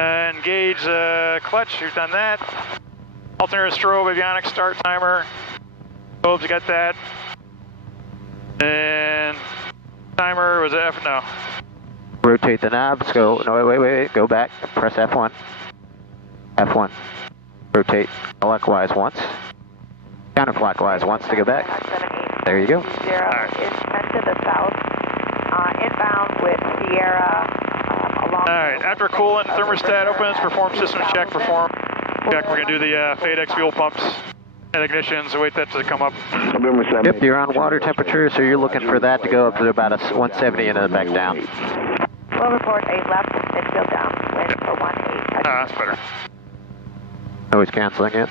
Engage clutch, you've done that. Alternator strobe, avionics, start timer. Probes, you got that. And timer was F, no. Rotate the knobs, go, no, wait, go back, press F1. F1. Rotate clockwise once. Counterclockwise once to go back. There you go. Zero is sent to the south, inbound with Sierra along. Alright, after coolant, thermostat opens, perform system check, perform check. We're going to do the FADEX fuel pumps and ignition, so wait that to come up. Yep, you're on water temperature, so you're looking for that to go up to about a 170 and then back down. We'll report 8 left, midfield down, wind for 18. That's better. Always canceling it.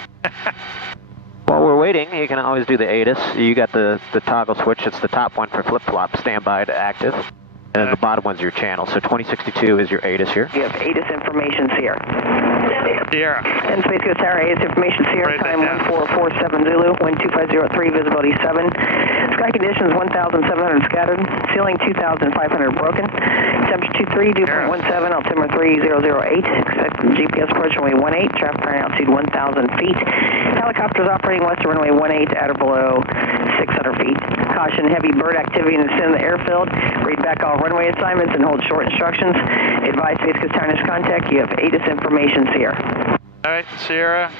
While we're waiting, you can always do the ATIS. You got the toggle switch. It's the top one for flip-flop, standby to active. And then the bottom one's your channel. So 2062 is your ATIS here. You have ATIS information, Sierra. Sierra. And Space Coast Tower, ATIS information, Sierra, time 1447 Zulu, wind 2503, visibility 7. Sky conditions 1,700 scattered, ceiling 2,500 broken. Temperature 23, dew point 17, altimeter 3008. Expect GPS approach runway 18, traffic current altitude 1,000 feet. Helicopters operating west of runway 18 at or below 600 feet. Caution, heavy bird activity in the center of the airfield. Read back all runway assignments and hold short instructions. Advise Space Coast Tower contact. You have ATIS information, Sierra. Alright, Sierra.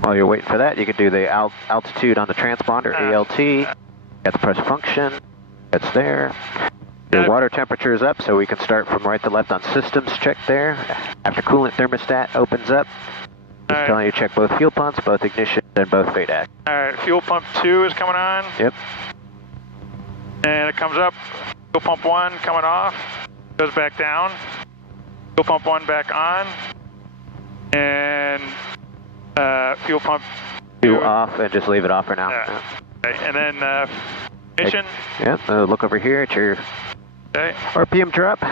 While you're waiting for that, you can do the altitude on the transponder, ALT. Got the press function. That's there. Your water temperature is up, so we can start from right to left on systems check there. After coolant thermostat opens up, it's telling you to check both fuel pumps, both ignition, and both FADEX. Alright, fuel pump 2 is coming on. Yep. And it comes up. Fuel pump 1 coming off. Goes back down. Fuel pump 1 back on. And fuel pump 2 off, and just leave it off for now. Yeah. Okay. And then ignition. Yep, look over here at your RPM drop.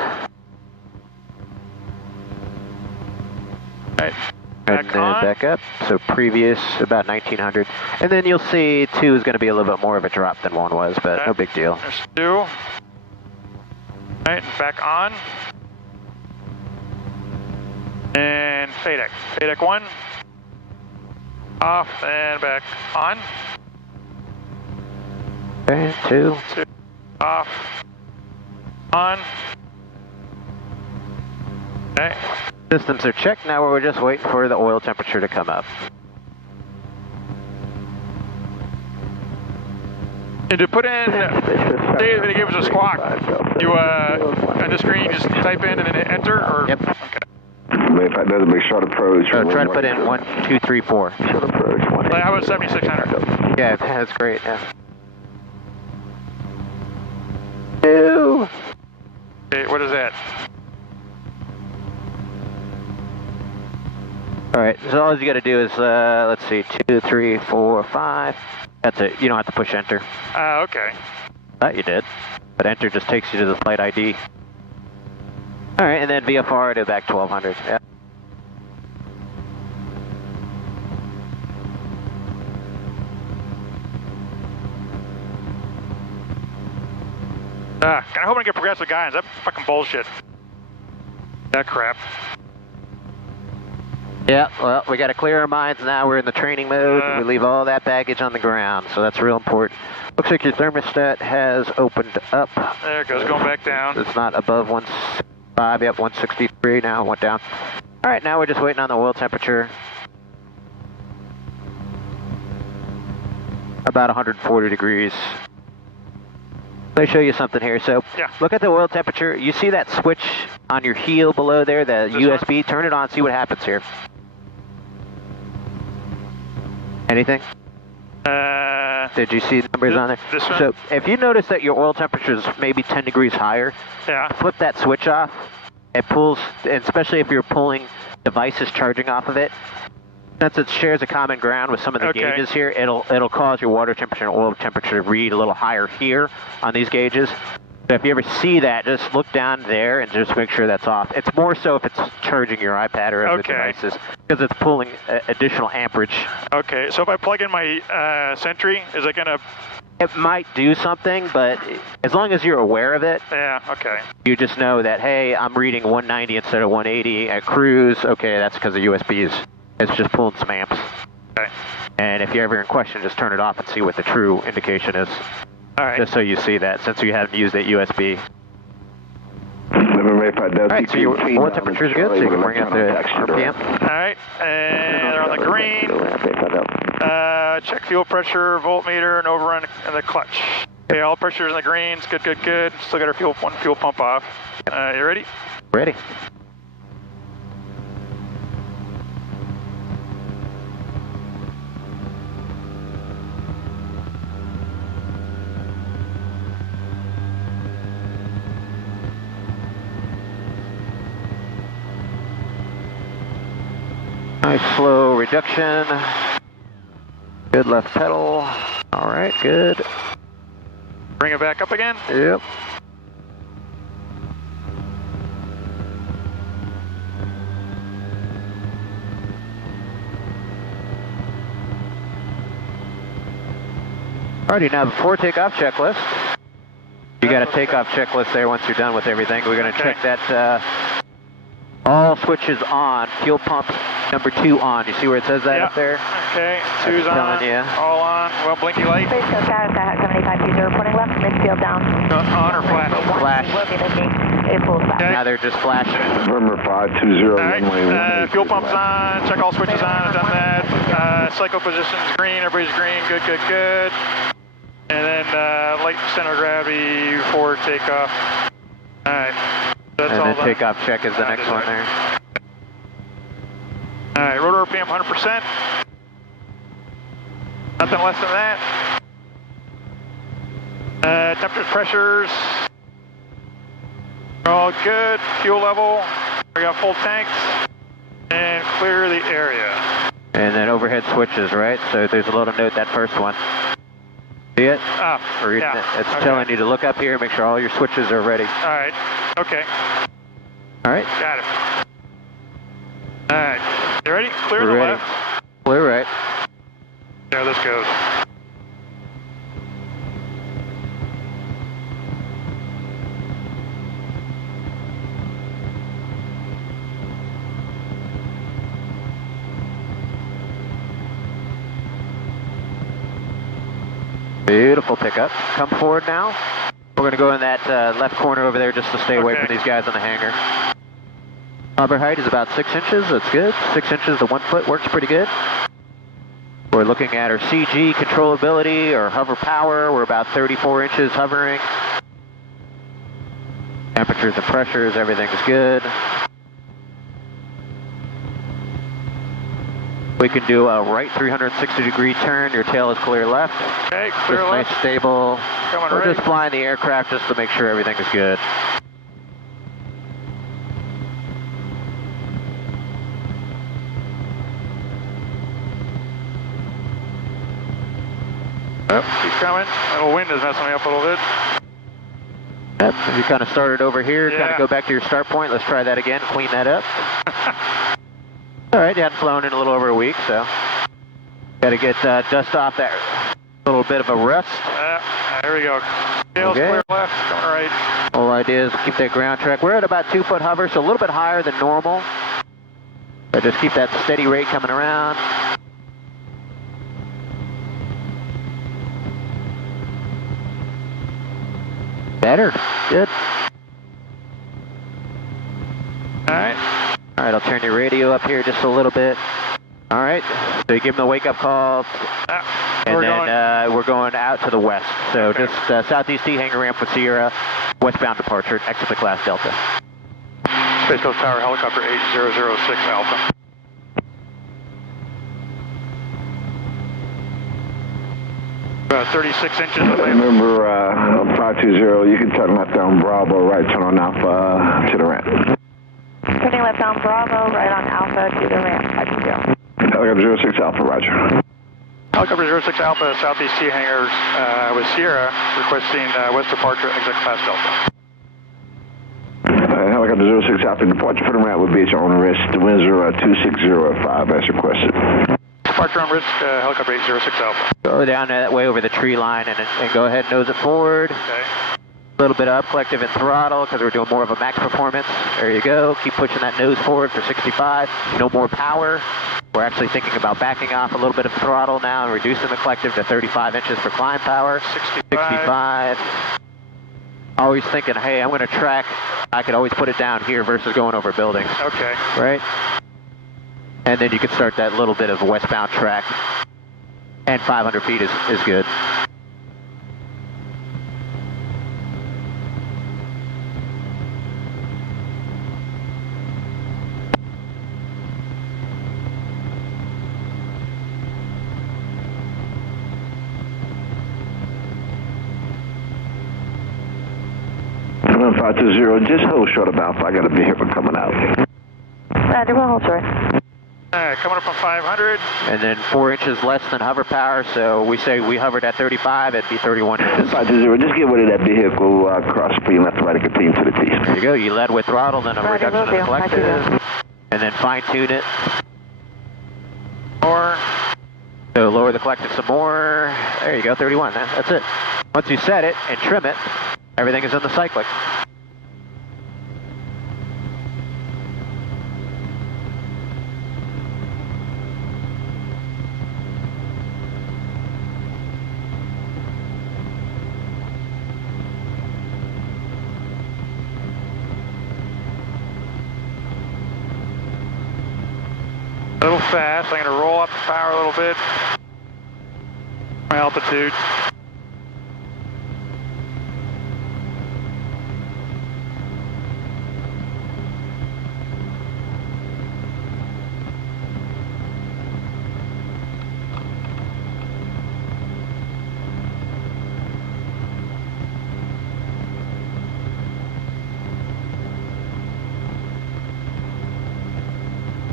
Alright. And then back up, so previous about 1900. And then you'll see 2 is going to be a little bit more of a drop than 1 was, but no big deal. There's 2. Alright, back on. And FADEX. FADEX 1. Off and back on. Okay, 2. 2. Off. On. Okay. Systems are checked. Now we're just waiting for the oil temperature to come up. And to put in, say they gave us a squawk, you on the screen just type in and then hit enter, or? Yep. Okay. If I doesn't make short approach. So try to put in 1, 2, 3, 4. Short approach. How about 7600? Yeah, that's great. Yeah. 2. Okay, what is that? Alright, so all you got to do is, let's see, 2, 3, 4, 5. That's it. You don't have to push enter. Okay. Thought you did. But enter just takes you to the flight ID. Alright, and then VFR to back 1200. Yeah. I hope I get progressive guidance. That fucking bullshit. That crap. Yeah, well, we got to clear our minds now. We're in the training mode. We leave all that baggage on the ground, so that's real important. Looks like your thermostat has opened up. There it goes, going back down. It's not above 165, yep, 163 now, went down. All right, now we're just waiting on the oil temperature. About 140 degrees. Let me show you something here. So look at the oil temperature. You see that switch on your heel below there, the USB? One? Turn it on, see what happens here. Anything? Did you see the numbers on there? This one? So if you notice that your oil temperature is maybe 10 degrees higher, flip that switch off. It pulls, and especially if you're pulling devices charging off of it, since it shares a common ground with some of the gauges here, it'll cause your water temperature and oil temperature to read a little higher here on these gauges. So if you ever see that, just look down there and just make sure that's off. It's more so if it's charging your iPad or other devices, because it's pulling additional amperage. Okay, so if I plug in my Sentry, is it going to It might do something, but as long as you're aware of it, yeah, okay. You just know that, hey, I'm reading 190 instead of 180 at cruise. Okay, that's because of USBs. It's just pulling some amps. Okay. And if you're ever in question, just turn it off and see what the true indication is. All right. Just so you see that, since you haven't used that USB. All right, so your oil temperature's good, so you can bring up the RPM. All right, and they're on the green. Check fuel pressure, voltmeter, and overrun in the clutch. Okay, all pressure's in the greens. Good, good, good. Still got our one fuel pump off. You ready? Ready. Nice slow reduction. Good left pedal. All right, good. Bring it back up again? Yep. Alrighty, now before takeoff checklist. You got a takeoff checklist there once you're done with everything. We're going to check that all switches on, fuel pump number 2 on. You see where it says that up there? Okay, 2's on, all on. Well, blinky light. Space Coast status at 7520, reporting left, midfield down. On or flash? Flash. It pulls back. Now they're just flashing. November 520, Alright, fuel pump's on, check all switches on, I've done that. Cycle position's green, everybody's green, good, good, good. And then light center of gravity before takeoff. Alright. That's and all then done. takeoff check is the next one there. Alright, rotor RPM 100%. Nothing less than that. Temperatures, pressures. All good. Fuel level. We got full tanks. And clear the area. And then overhead switches, right? So there's a little note, that first one. See it? Yeah. It's telling you to look up here and make sure all your switches are ready. Alright. Okay. Alright. Got it. Alright. You ready? Clear the ready. left. Clear right. There this goes. Beautiful pickup. Come forward now. We're going to go in that left corner over there just to stay away from these guys on the hangar. Hover height is about 6 inches. That's good. 6 inches to 1 foot works pretty good. We're looking at our CG controllability or hover power. We're about 34 inches hovering. Temperatures and pressures, everything's good. We can do a right 360 degree turn. Your tail is clear left. Okay, clear just left. Nice, stable. We're right. just flying the aircraft just to make sure everything is good. Oh, keep coming. That little wind is messing me up a little bit. Yep, you kind of started over here, kind of go back to your start point. Let's try that again, clean that up. All right, you hadn't flown in a little over a week, so got to get dust off that little bit of a rust. There we go. Tail's clear left, coming right. Whole idea is keep that ground track. We're at about 2 foot hover, so a little bit higher than normal. But just keep that steady rate coming around. Better. Good. All right. All right, I'll turn your radio up here just a little bit. All right, so you give them the wake-up call, and then we're going out to the west. So just southeast T hangar ramp with Sierra, westbound departure, exit the class Delta. Space Coast Tower, helicopter 8006 Alpha. About 36 inches of land. Remember 520, you can turn left on Bravo, right turn on Alpha to the ramp. Turning left on Bravo, right on Alpha to the ramp, 520. Helicopter 06 Alpha, roger. Helicopter 06 Alpha, southeast T hangars with Sierra, requesting west departure, exit class Delta. Helicopter 06 Alpha, departure for the ramp with BH on risk. The winds are 260 at 5 as requested. Departure on risk, helicopter 806 Alpha. Go down that way over the tree line and go ahead and nose it forward. Okay. A little bit up, collective and throttle, because we're doing more of a max performance. There you go. Keep pushing that nose forward for 65. No more power. We're actually thinking about backing off a little bit of throttle now and reducing the collective to 35 inches for climb power. 65. Always thinking, hey, I'm going to track. I could always put it down here versus going over buildings. Okay. Right? And then you can start that little bit of westbound track. And 500 feet is good. Come 520, just hold short of Alpha. I got a vehicle coming out. Roger, we'll hold short. Alright, coming up on 500. And then 4 inches less than hover power, so we say we hovered at 35, it'd be 31 inches. 520, just get rid of that vehicle cross stream left to right and continue to the T. There you go, you led with throttle, then a Roger, reduction of the collective, and then fine tune it. More. So lower the collective some more. There you go, 31, that's it. Once you set it and trim it, everything is in the cyclic. A little fast. I'm going to roll up the power a little bit. My altitude.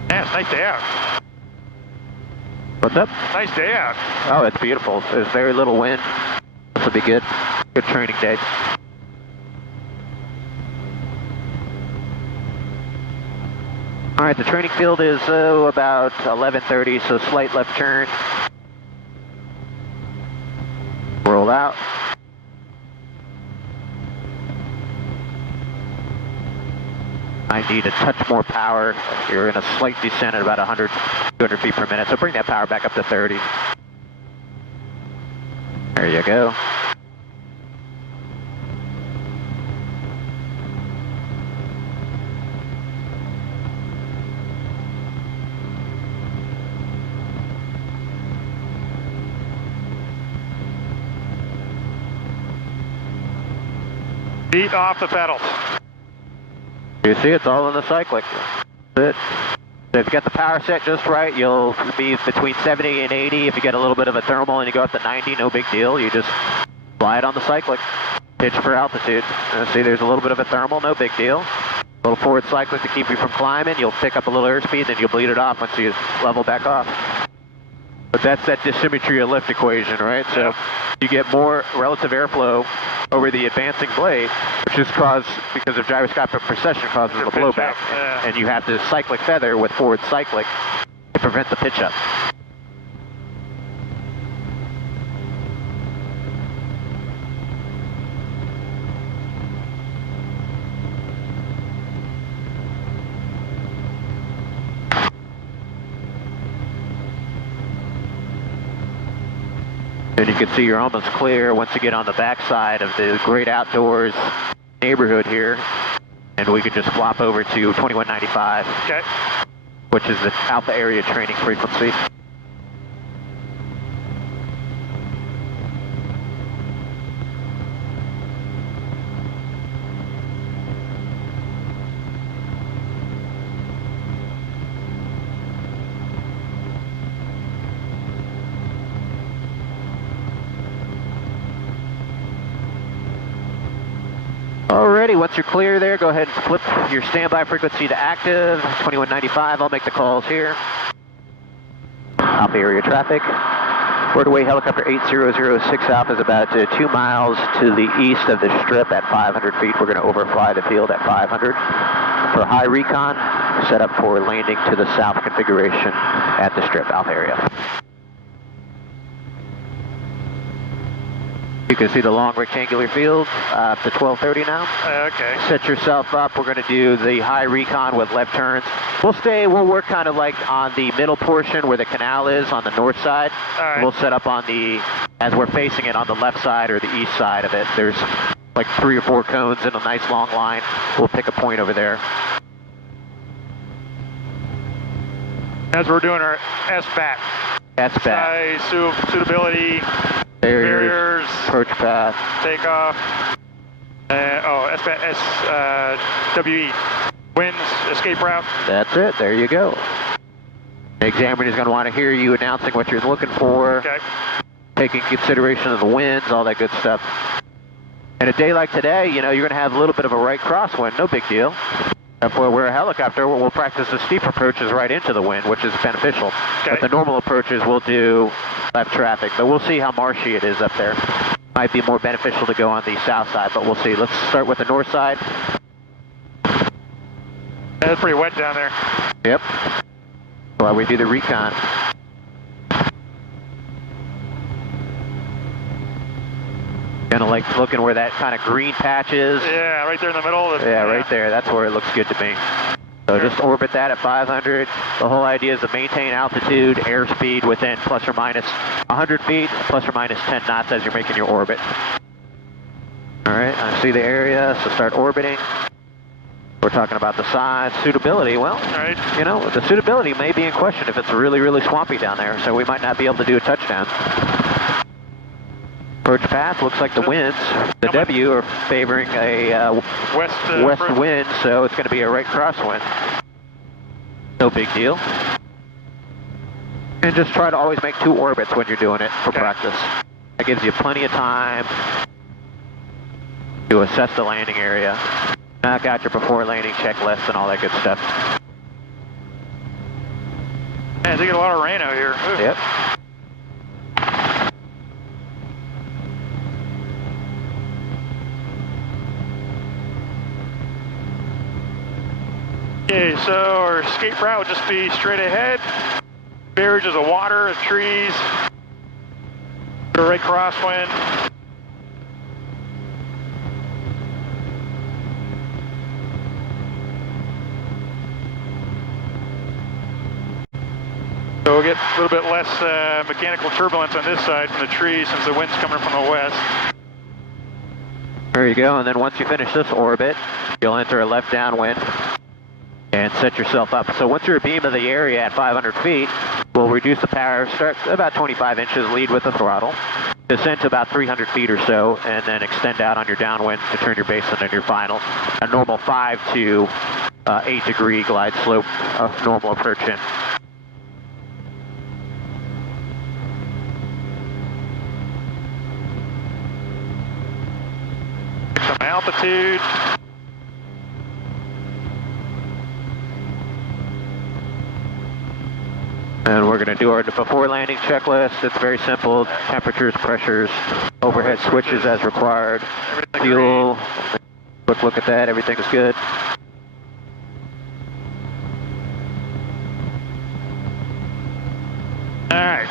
Yeah, it's a nice day out. What's up? Nice day out. Oh, it's beautiful. There's very little wind. This will be good. Good training day. All right, the training field is about 11:30, so slight left turn. Roll out. I need a touch more power. You're in a slight descent at about 100, 200 feet per minute, so bring that power back up to 30. There you go. Feet off the pedals. You see, it's all in the cyclic. That's it. So if you got the power set just right, you'll be between 70 and 80. If you get a little bit of a thermal and you go up to 90, no big deal. You just fly it on the cyclic. Pitch for altitude. See, there's a little bit of a thermal, no big deal. A little forward cyclic to keep you from climbing. You'll pick up a little airspeed, then you'll bleed it off once you level back off. But that's that dissymmetry of lift equation, right? So you get more relative airflow over the advancing blade, which is caused because of gyroscopic precession causes the blowback. And you have to cyclic feather with forward cyclic to prevent the pitch up. And you can see you're almost clear once you get on the backside of the great outdoors neighborhood here. And we can just flop over to 2195, Okay. which is the alpha area training frequency. Alrighty, once you're clear there, go ahead and flip your standby frequency to active, 2195. I'll make the calls here. Alpha area traffic. Rotorway helicopter 8006 Alpha is about 2 miles to the east of the strip at 500 feet. We're going to overfly the field at 500 for high recon. set up for landing to the south configuration at the strip, Alpha area. You can see the long rectangular field up to 1230 now. Okay. Set yourself up. We're going to do the high recon with left turns. We'll work kind of like on the middle portion where the canal is on the north side. All right. We'll set up on as we're facing it on the left side or the east side of it. There's like 3 or 4 cones in a nice long line. We'll pick a point over there. As we're doing our SBAT. SBAT. Size, suitability, barriers, approach path, takeoff. SBAT, SWE. Winds, escape route. That's it. There you go. The examiner is going to want to hear you announcing what you're looking for. Okay. Taking consideration of the winds, all that good stuff. And a day like today, you know, you're going to have a little bit of a right crosswind. No big deil. If we're a helicopter, we'll practice the steep approaches right into the wind, which is beneficial. Okay. But the normal approaches, we'll do left traffic. But we'll see how marshy it is up there. Might be more beneficial to go on the south side, but we'll see. Let's start with the north side. It's pretty wet down there. Yep. While we do the recon. Kind of like looking where that kind of green patch is. Yeah, right there in the middle. Right there. That's where it looks good to me. So just orbit that at 500. The whole idea is to maintain altitude, airspeed within plus or minus 100 feet, plus or minus 10 knots as you're making your orbit. All right, I see the area, so start orbiting. We're talking about the size, suitability. Well, right. You know, the suitability may be in question if it's really, really swampy down there, so we might not be able to do a touchdown. Approach path, looks like the winds, the W are favoring a west wind, so it's going to be a right crosswind. No big deal. And just try to always make 2 orbits when you're doing it for practice. That gives you plenty of time to assess the landing area. Knock out your before landing checklist and all that good stuff. Man, they get a lot of rain out here. Ooh. Yep. Okay, so our escape route would just be straight ahead. Barrages of water, of trees. A right crosswind. So we'll get a little bit less mechanical turbulence on this side from the trees since the wind's coming from the west. There you go, and then once you finish this orbit, you'll enter a left downwind and set yourself up. So once you're abeam of the area at 500 feet, we'll reduce the power, start about 25 inches, lead with the throttle, descend to about 300 feet or so, and then extend out on your downwind to turn your base into your final. A normal 5 to 8 degree glide slope of normal approach in. Some altitude. And we're going to do our before landing checklist. It's very simple. Temperatures, pressures, overhead switches as required. Fuel. Quick look at that. Everything's good. All right.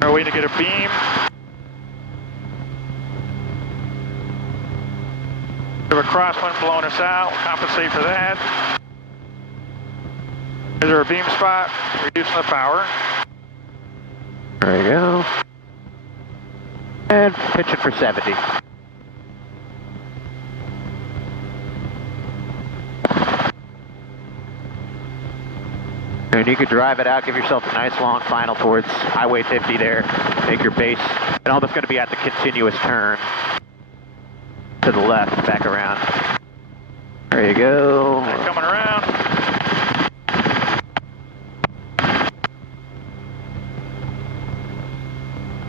We're waiting to get a beam. We have a crosswind blowing us out. We'll compensate for that. Is there a beam spot? Reducing the power. There you go. And pitch it for 70. And you could drive it out, give yourself a nice long final towards Highway 50 there. Make your base. And almost going to be at the continuous turn to the left, back around. There you go. And coming around.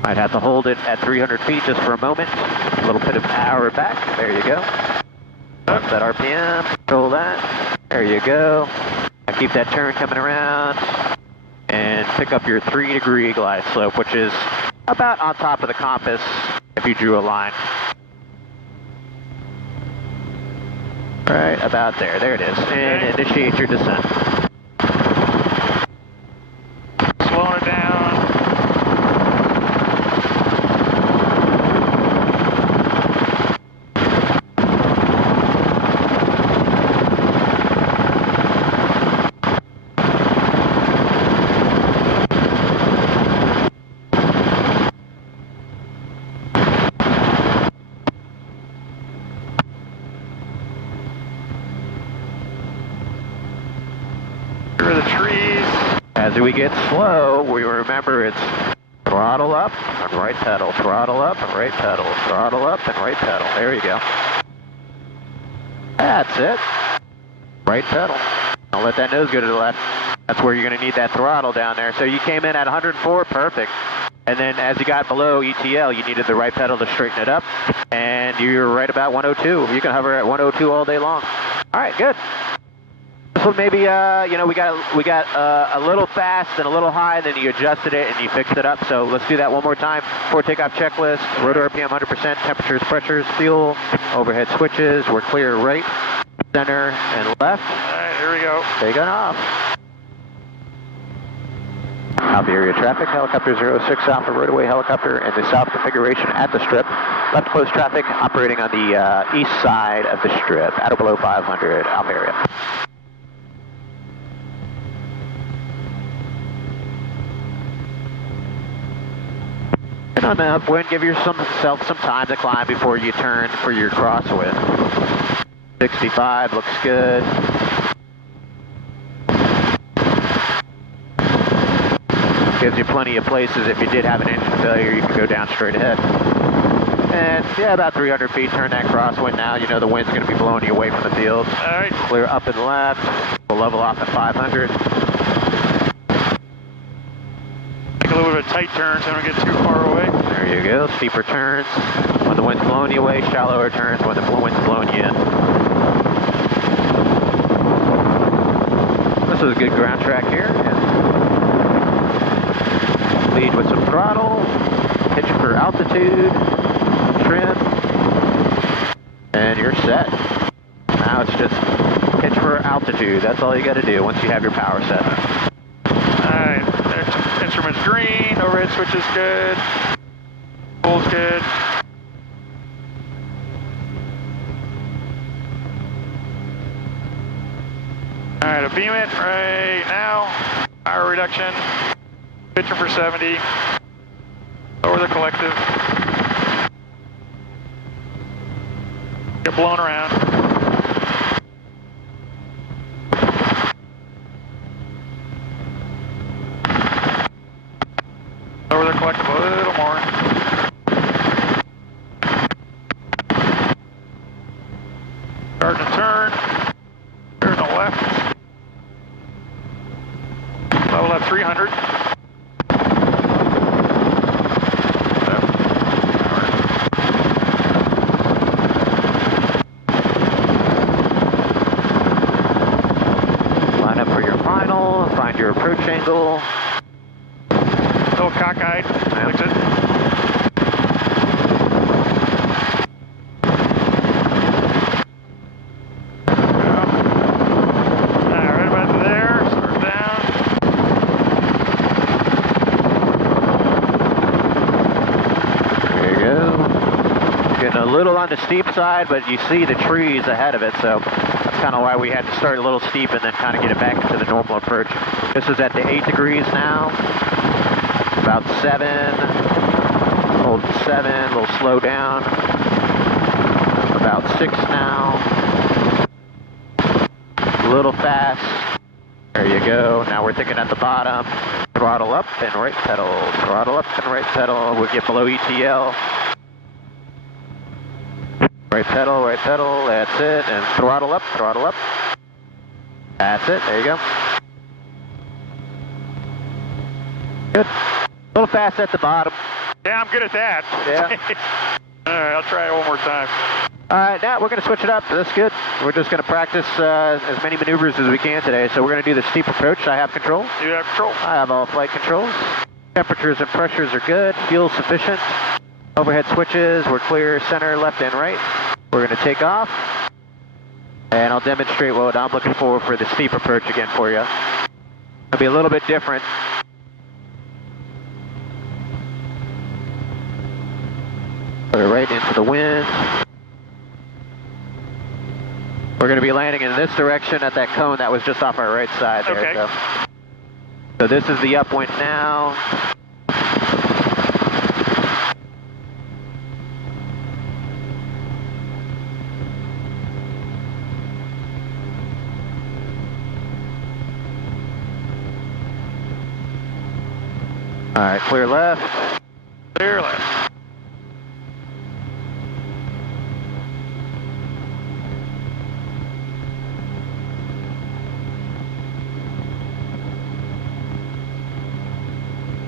Might have to hold it at 300 feet just for a moment. A little bit of power back. There you go. Up that RPM. Control that. There you go. Now keep that turn coming around. And pick up your 3 degree glide slope, which is about on top of the compass if you drew a line. Right about there. There it is. And initiate your descent. Slowing it down. Through the trees. As we get slow, we remember it's throttle up and right pedal, throttle up and right pedal, throttle up and right pedal. There you go. That's it. Right pedal. Don't let that nose go to the left. That's where you're going to need that throttle down there. So you came in at 104, perfect. And then as you got below ETL, you needed the right pedal to straighten it up. And you're right about 102. You can hover at 102 all day long. All right, good. So maybe, you know, we got a little fast and a little high, then you adjusted it and you fixed it up. So let's do that one more time. Before takeoff checklist, rotor RPM 100%, temperatures, pressures, fuel, overhead switches, we're clear right, center, and left. All right, here we go. Taking off. Alpha area traffic, helicopter 06 Alpha Rotorway helicopter in the south configuration at the strip. Left close traffic operating on the east side of the strip, at or below 500 Alpha area. And on the upwind, give yourself some time to climb before you turn for your crosswind. 65 looks good. Gives you plenty of places. If you did have an engine failure, you can go down straight ahead. And yeah, about 300 feet, turn that crosswind now. You know the wind's going to be blowing you away from the field. All right. Clear up and left. We'll level off at 500. Take a little bit of a tight turn so I don't get too far away. There you go. Steeper turns when the wind's blowing you away. Shallower turns when the wind's blowing you in. This is a good ground track here. Lead with some throttle, pitch for altitude, trim, and you're set. Now it's just pitch for altitude. That's all you got to do once you have your power set. Alright, instruments green, overhead switch is good, full's good. Alright, a beam it right now, power reduction. Pitching for 70, lower the collective, get blown around. Lower the collective a little more. Starting to turn, turn to the left, level at 300. Your approach angle. A little cockeyed. Looks it. Right about there. Start down. There you go. Getting a little on the steep side, but you see the trees ahead of it, so that's kind of why we had to start a little steep and then kind of get it back into the normal approach. This is at the 8 degrees now, about 7, hold 7, a little slow down, about 6 now, a little fast, there you go. Now we're thinking at the bottom, throttle up and right pedal, throttle up and right pedal, we'll get below ETL. Right pedal, that's it, and throttle up, that's it, there you go. Good. A little fast at the bottom. Yeah, I'm good at that. Yeah. All right, I'll try it one more time. All right, now we're going to switch it up. That's good. We're just going to practice as many maneuvers as we can today. So we're going to do the steep approach. I have controls. You have control. I have all flight controls. Temperatures and pressures are good. Fuel sufficient. Overhead switches. We're clear center, left, and right. We're going to take off. And I'll demonstrate what I'm looking for the steep approach again for you. It'll be a little bit different. Put it right into the wind. We're going to be landing in this direction at that cone that was just off our right side there. Okay. So this is the upwind now. All right, clear left. Clear left.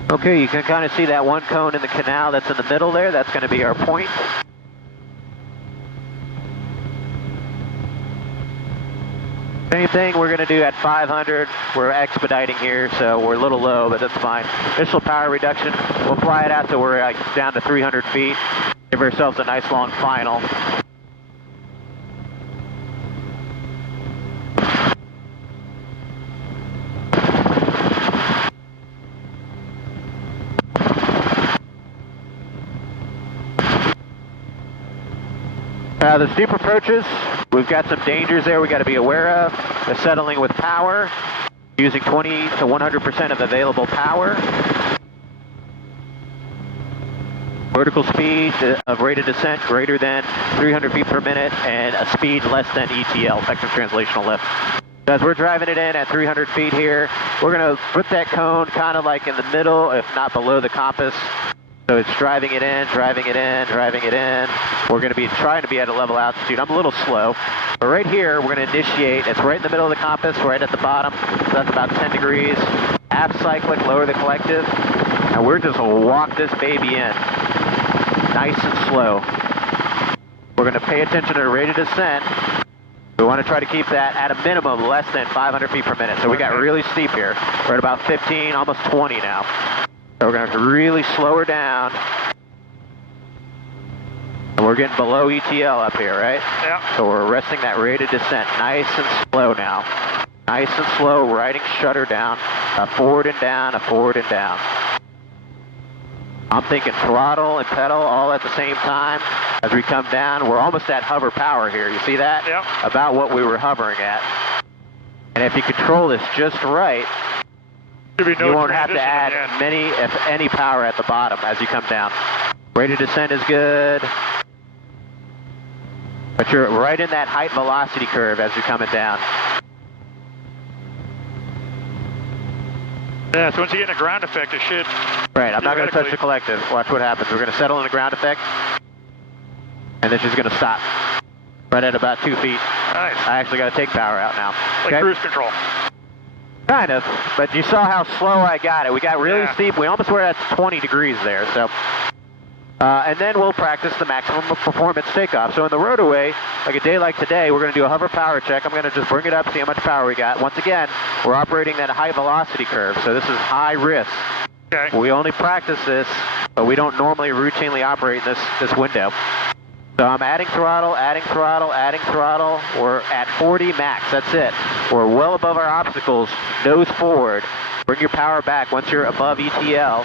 Okay, you can kind of see that one cone in the canal that's in the middle there. That's going to be our point. Same thing we're going to do at 500. We're expediting here, so we're a little low, but that's fine. Initial power reduction. We'll fly it out till we're down to 300 feet. Give ourselves a nice long final. The steep approaches, we've got some dangers there we got to be aware of. The settling with power, using 20 to 100% of available power. Vertical speed of rate of descent greater than 300 feet per minute and a speed less than ETL, effective translational lift. As we're driving it in at 300 feet here, we're going to put that cone kind of like in the middle, if not below the compass. So it's driving it in, driving it in, driving it in. We're going to be trying to be at a level altitude. I'm a little slow. But right here, we're going to initiate. It's right in the middle of the compass, right at the bottom. So that's about 10 degrees. Aft cyclic, lower the collective. And we're just going to walk this baby in. Nice and slow. We're going to pay attention to the rate of descent. We want to try to keep that at a minimum less than 500 feet per minute. So we got really steep here. We're at about 15, almost 20 now. So we're going to have to really slow her down. And we're getting below ETL up here, right? Yeah. So we're arresting that rate of descent nice and slow now. Nice and slow, riding shutter down. A forward and down, a forward and down. I'm thinking throttle and pedal all at the same time as we come down. We're almost at hover power here. You see that? Yeah. About what we were hovering at. And if you control this just right, you won't have to add many, if any, power at the bottom as you come down. Rate of descent is good. But you're right in that height velocity curve as you're coming down. Yeah, so once you get in a ground effect, it should... Right, I'm not going to touch the collective. Watch what happens. We're going to settle in the ground effect. And then she's going to stop. Right at about 2 feet. Nice. I actually got to take power out now. Like cruise control. Kind of, but you saw how slow I got it. We got really steep. We almost were at 20 degrees there. So, and then we'll practice the maximum performance takeoff. So in the Rotorway, like a day like today, we're going to do a hover power check. I'm going to just bring it up, see how much power we got. Once again, we're operating that high velocity curve, so this is high risk. Okay. We only practice this, but we don't normally routinely operate in this window. So I'm adding throttle, adding throttle, adding throttle. We're at 40 max, that's it. We're well above our obstacles, nose forward. Bring your power back once you're above ETL.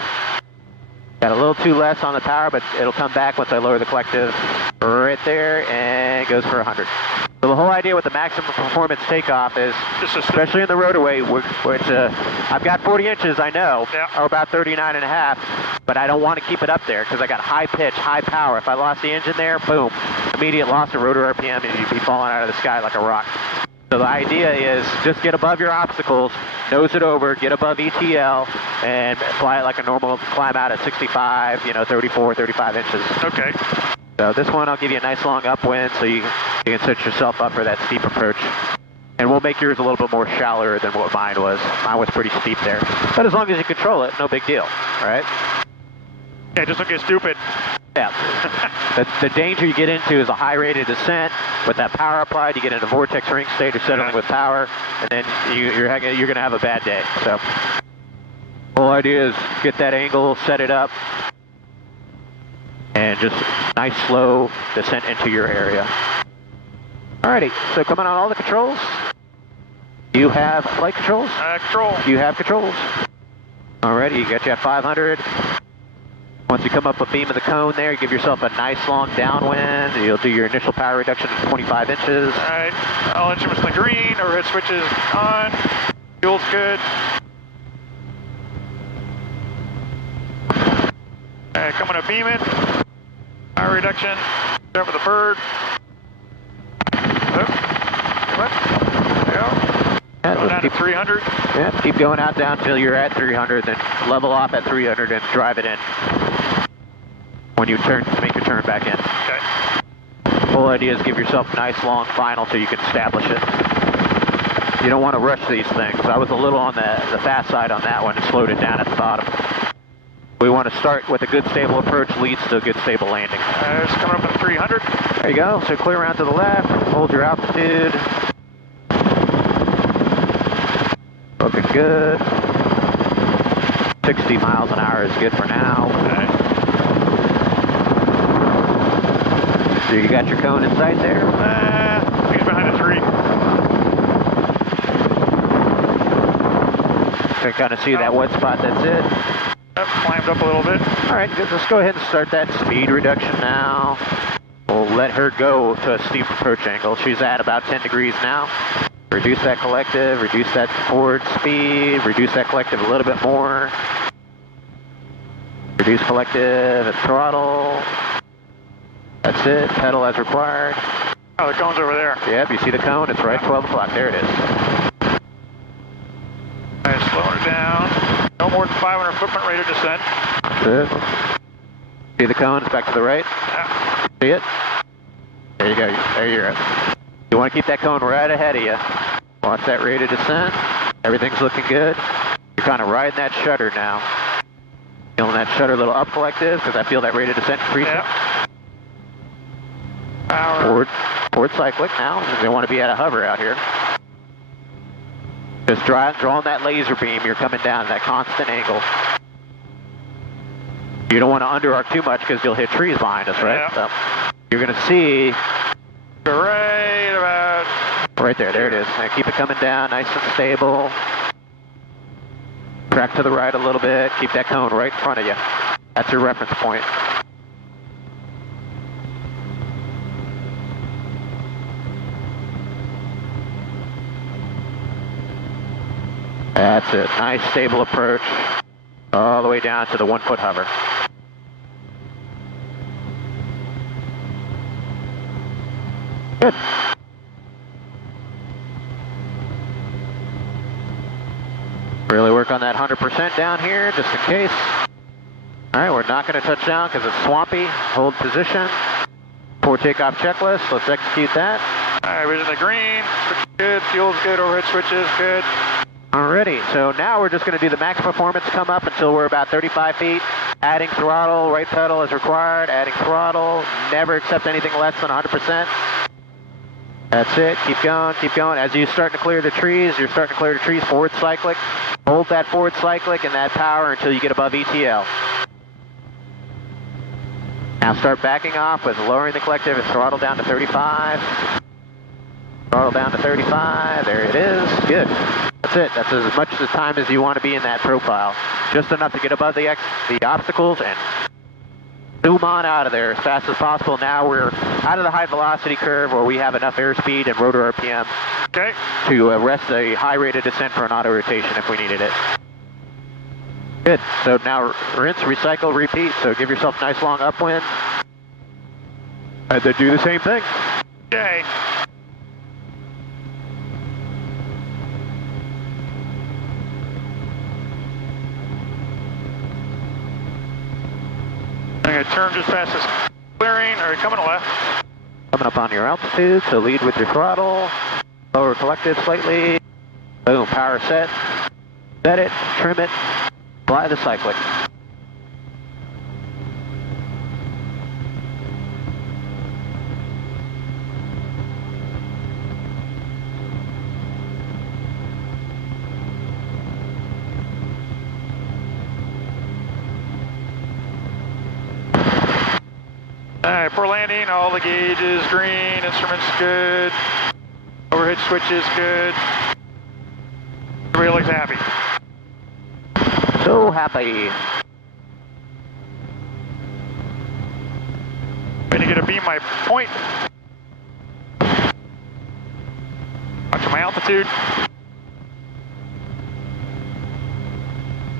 Got a little too less on the power, but it'll come back once I lower the collective right there, and it goes for 100. So the whole idea with the maximum performance takeoff is, especially in the Rotorway, which I've got 40 inches, I know, or about 39 and a half, but I don't want to keep it up there because I got high pitch, high power. If I lost the engine there, boom, immediate loss of rotor RPM, and you'd be falling out of the sky like a rock. So the idea is just get above your obstacles, nose it over, get above ETL, and fly it like a normal climb out at 65, 34, 35 inches. Okay. So this one, I'll give you a nice long upwind so you can set yourself up for that steep approach. And we'll make yours a little bit more shallower than what mine was. Mine was pretty steep there. But as long as you control it, no big deal, right? Yeah, just don't get stupid. Yeah. the danger you get into is a high rate of descent. With that power applied, you get into vortex ring state or settling with power, and then you're going to have a bad day. So the whole idea is get that angle, set it up, and just nice slow descent into your area. Alrighty, so coming on all the controls. You have flight controls? Control. You have controls. Alrighty, you got you at 500. Once you come up a beam of the cone there, you give yourself a nice long downwind. You'll do your initial power reduction to 25 inches. Alright, all instruments in the green, overhead switches on, fuel's good. Alright, coming to beam it. Power reduction, start with the bird. There we go. Yeah, going down to 300. Yeah, keep going out down until you're at 300, then level off at 300 and drive it in. When you turn, make your turn back in. Okay. The whole idea is give yourself a nice long final so you can establish it. You don't want to rush these things. I was a little on the fast side on that one and slowed it down at the bottom. We want to start with a good stable approach leads to a good stable landing. It's coming up at 300. There you go. So clear around to the left, hold your altitude. Looking good. 60 miles an hour is good for now. Okay. So you got your cone in sight there? He's behind a tree. You can kind of see that wet spot, that's it. Yep, climbed up a little bit. Alright, let's go ahead and start that speed reduction now. We'll let her go to a steep approach angle. She's at about 10 degrees now. Reduce that collective, reduce that forward speed, reduce that collective a little bit more. Reduce collective and throttle. That's it, pedal as required. Oh, the cone's over there. Yep, you see the cone? It's right 12 o'clock. There it is. Alright, slowing it down. No more than 500 footprint rate of descent. That's it. See the cone? It's back to the right. Yeah. See it? There you go. There you're at. You want to keep that cone right ahead of you. Watch that rate of descent. Everything's looking good. You're kind of riding that shutter now. Feeling that shutter a little up collective because I feel that rate of descent increasing. Yep. Power. Forward cyclic now. They want to be at a hover out here. Just drawing that laser beam. You're coming down that constant angle. You don't want to under arc too much because you'll hit trees behind us, right? Yep. So you're going to see Right about... right there. There it is. Now keep it coming down, nice and stable. Track to the right a little bit. Keep that cone right in front of you. That's your reference point. That's it. Nice stable approach. All the way down to the 1 foot hover. Good. Really work on that 100% down here, just in case. Alright, we're not going to touch down because it's swampy. Hold position. Before takeoff checklist, let's execute that. Alright, we're in the green. Switch good, fuel's good, overhead switches good. Alrighty, so now we're just going to do the max performance come up until we're about 35 feet. Adding throttle, right pedal as required, adding throttle. Never accept anything less than 100%. That's it, keep going, keep going. As you start to clear the trees, you're starting to clear the trees, forward cyclic. Hold that forward cyclic and that power until you get above ETL. Now start backing off with lowering the collective and throttle down to 35. Throttle down to 35, there it is, good. That's it, that's as much as time as you want to be in that profile. Just enough to get above the obstacles and zoom on out of there as fast as possible. Now we're out of the high velocity curve where we have enough airspeed and rotor RPM to arrest a high rate of descent for an auto rotation if we needed it. Good, so now rinse, recycle, repeat, so give yourself a nice long upwind. And then do the same thing. Okay. I'm going to turn just past this clearing, or coming left. Coming up on your altitude, so lead with your throttle. Lower collective slightly. Boom, power set. Set it, trim it, fly the cyclic. Alright, for landing, all the gauges green, instruments good, overhead switches good. Everybody looks happy. So happy. Ready to get a beam my point. Watch my altitude.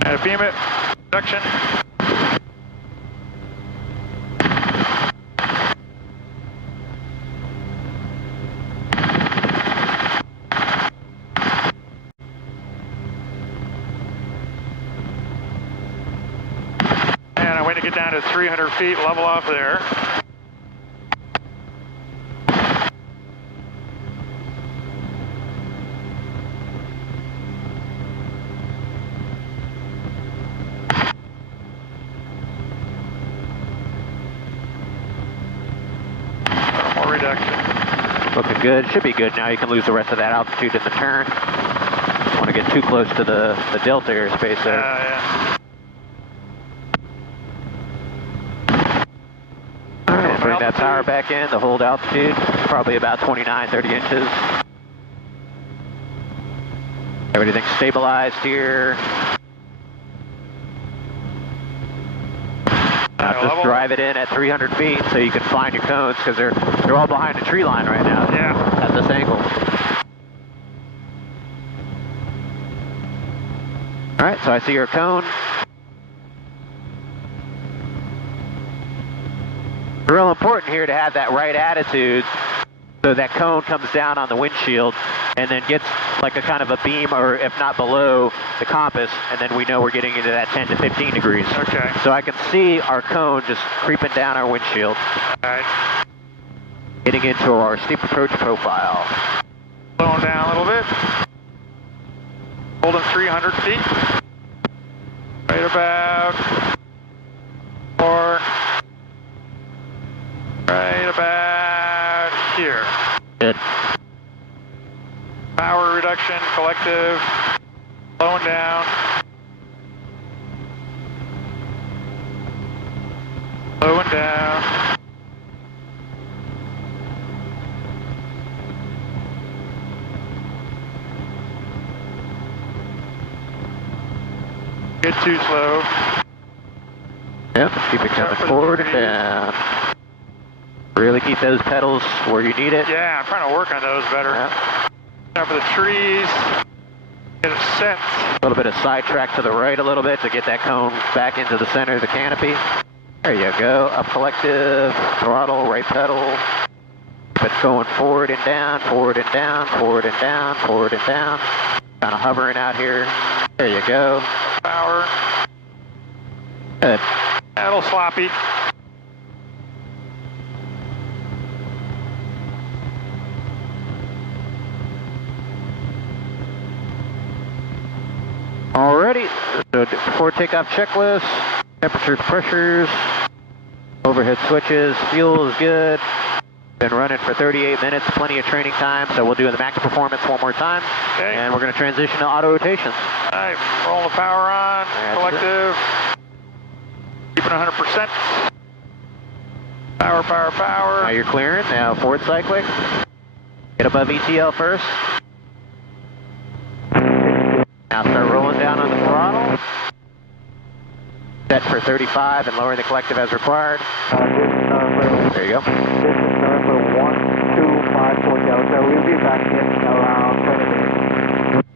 And beam it. Reduction. And I'm waiting to get down to 300 feet, level off there. Looking good. Should be good now. You can lose the rest of that altitude in the turn. Don't want to get too close to the delta airspace there. Yeah. Alright, bring that power back in. The hold altitude, probably about 29, 30 inches. Everything's stabilized here. Just drive it in at 300 feet so you can find your cones because they're all behind the tree line right now. Yeah. At this angle. All right, so I see your cone. Real important here to have that right attitude so that cone comes down on the windshield and then gets like a kind of a beam, or if not below the compass, and then we know we're getting into that 10 to 15 degrees. Okay. So I can see our cone just creeping down our windshield. All right. Getting into our steep approach profile. Slowing down a little bit. Holding 300 feet. Right about 4. Right about here. Good. Power reduction, collective, slowing down. Slowing down. Get too slow. Yep, keep it coming forward and down. Really keep those pedals where you need it. Yeah, I'm trying to work on those better. Yeah. Now for the trees, get it set. A little bit of sidetrack to the right a little bit to get that cone back into the center of the canopy. There you go, up collective, throttle, right pedal. Keep it going forward and down, forward and down, forward and down, forward and down. Kind of hovering out here. There you go. Power. Good. A little sloppy. Alrighty, so before takeoff checklist, temperatures, pressures, overhead switches, fuel is good. Been running for 38 minutes, plenty of training time, so we'll do the max performance one more time. Okay. And we're going to transition to auto rotation. Alright, roll the power on, That's collective. Keeping 100%. Power, power, power. Now you're clearing, now forward cycling. Get above ETL first. Now start rolling down on the throttle. Set for 35 and lowering the collective as required. There you go. This is November 1254 Delta. We'll be back in around 20 minutes.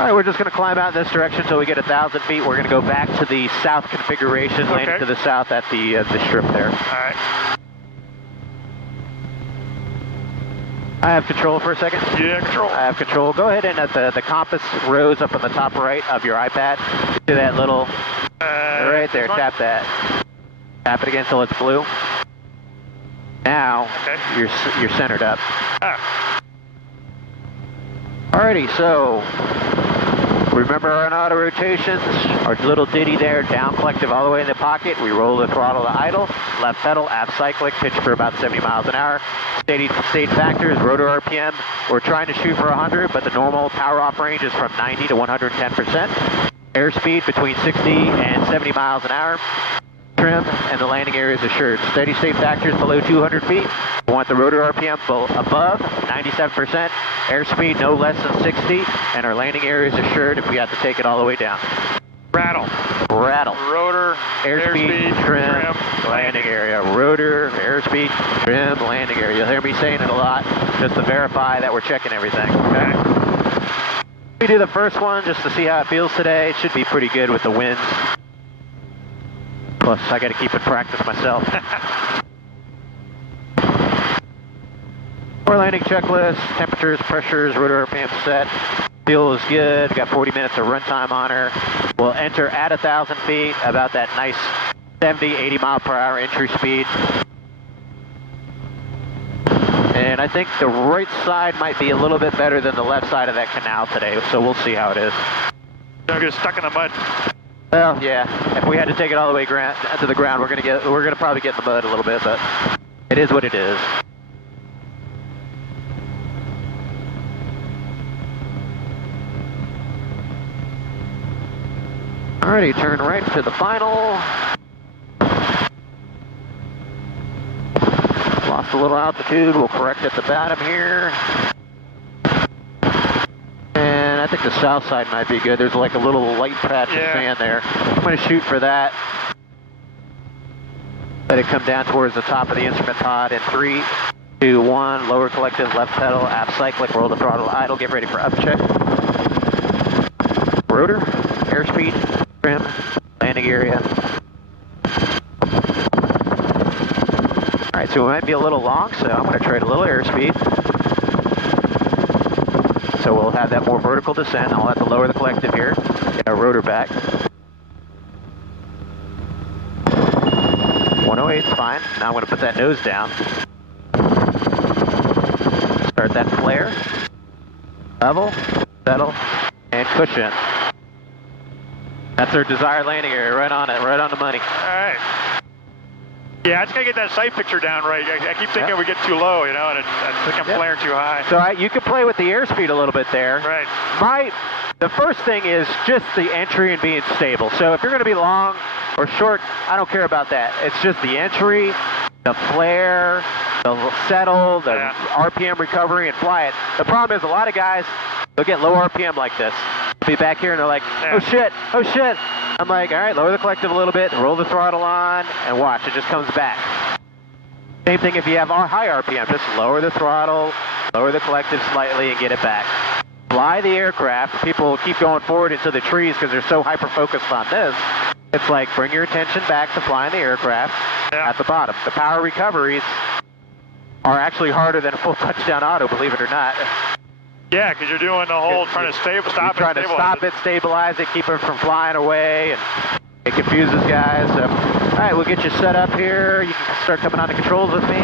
All right, we're just going to climb out in this direction until we get 1,000 feet. We're going to go back to the south configuration, landing to the south at the strip there. All right. I have control for a second. Yeah, control. I have control. Go ahead and at the compass rose up on the top right of your iPad. Do that little, right there, tap that. Tap it again until it's blue. Now, you're centered up. Ah. Alrighty, so remember our auto rotations, our little ditty there, down collective all the way in the pocket. We roll the throttle to idle, left pedal, aft cyclic, pitch for about 70 miles an hour. State factors, rotor RPM, we're trying to shoot for 100, but the normal power off range is from 90 to 110%. airspeed between 60 and 70 miles an hour. Trim and the landing area is assured. Steady state factors below 200 feet. We want the rotor RPM above 97%, airspeed no less than 60, and our landing area is assured if we have to take it all the way down. Rattle. Rattle. Rotor, airspeed, trim, landing area. Rotor, airspeed, trim, landing area. You'll hear me saying it a lot just to verify that we're checking everything. Okay. We do the first one just to see how it feels today. It should be pretty good with the winds. Plus, I got to keep in practice myself. Our landing checklist, temperatures, pressures, rotor RPM set. Fuel is good. Got 40 minutes of runtime on her. We'll enter at 1,000 feet, about that nice 70, 80 mile per hour entry speed. And I think the right side might be a little bit better than the left side of that canal today, so we'll see how it is. Don't get stuck in the mud. Well, yeah. If we had to take it all the way to the ground, we're gonna probably get in the mud a little bit, but it is what it is. Alrighty, turn right to the final. Lost a little altitude. We'll correct at the bottom here. And I think the south side might be good. There's like a little light patch of sand there. I'm going to shoot for that. Let it come down towards the top of the instrument pod in 3, 2, 1. Lower collective, left pedal, aft cyclic, roll the throttle idle. Get ready for up check. Rotor, airspeed, trim, landing area. Alright, so we might be a little long, so I'm going to trade a little airspeed. So we'll have that more vertical descent. I'll have to lower the collective here, get our rotor back. 108 is fine. Now I'm going to put that nose down. Start that flare. Level, settle, and cushion. That's our desired landing area, right on it, right on the money. All right. Yeah, I just gotta get that sight picture down right. I keep thinking we get too low, you know, and I think I'm flaring too high. So you can play with the airspeed a little bit there. Right. The first thing is just the entry and being stable. So if you're gonna be long or short, I don't care about that. It's just the entry, the flare, the settle, the RPM recovery, and fly it. The problem is a lot of guys, they'll get low RPM like this. Be back here and they're like, oh shit, oh shit. I'm like, all right, lower the collective a little bit, roll the throttle on, and watch, it just comes back. Same thing if you have high RPM, just lower the throttle, lower the collective slightly, and get it back. Fly the aircraft. People keep going forward into the trees because they're so hyper-focused on this. It's like, bring your attention back to flying the aircraft at the bottom. The power recoveries are actually harder than a full touchdown auto, believe it or not. Yeah, because you're doing the whole trying to stop it, trying to stop it, stabilize it, keep it from flying away, and it confuses guys. So, all right, we'll get you set up here. You can start coming on the controls with me.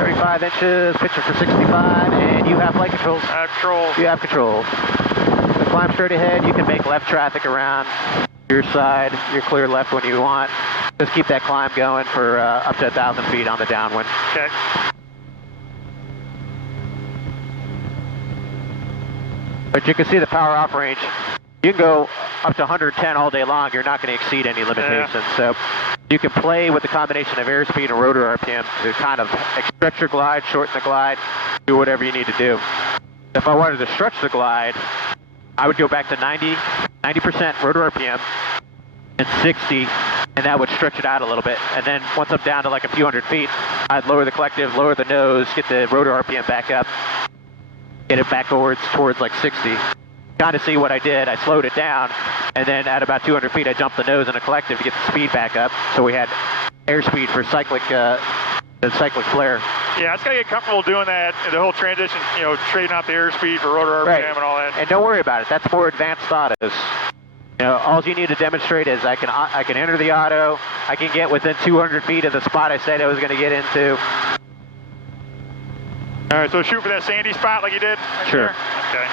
35 inches, pitching for 65, and you have flight controls. I have controls. You have controls. So climb straight ahead. You can make left traffic around your side. You're clear left when you want. Just keep that climb going for up to 1,000 feet on the downwind. Okay. But you can see the power off range. You can go up to 110 all day long. You're not going to exceed any limitations. So you can play with the combination of airspeed and rotor RPM to kind of stretch your glide, shorten the glide, do whatever you need to do. If I wanted to stretch the glide, I would go back to 90% rotor RPM and 60, and that would stretch it out a little bit. And then once I'm down to like a few hundred feet, I'd lower the collective, lower the nose, get the rotor RPM back up, get it back towards like 60. Kind of see what I did. I slowed it down, and then at about 200 feet, I jumped the nose and the collective to get the speed back up. So we had airspeed for cyclic flare. Yeah, I just gotta get comfortable doing that. The whole transition, you know, trading out the airspeed for rotor RPM and all that. And don't worry about it. That's more advanced autos. You know, all you need to demonstrate is I can enter the auto. I can get within 200 feet of the spot I said I was going to get into. All right, so shoot for that sandy spot like you did? Sure. Okay.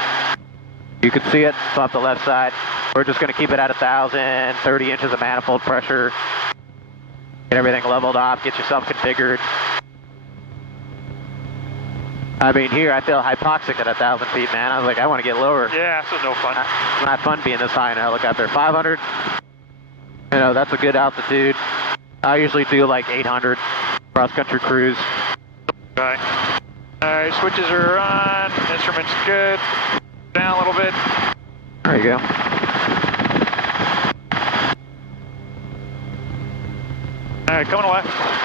You can see it. It's off the left side. We're just going to keep it at 1,000, 30 inches of manifold pressure. Get everything leveled off. Get yourself configured. I mean, here I feel hypoxic at 1,000 feet, man. I was like, I want to get lower. Yeah, this is no fun. It's not fun being this high in a helicopter. 500, you know, that's a good altitude. I usually do like 800 cross-country cruise. Okay. Alright, switches are on, instruments good. Down a little bit. There you go. Alright, coming left.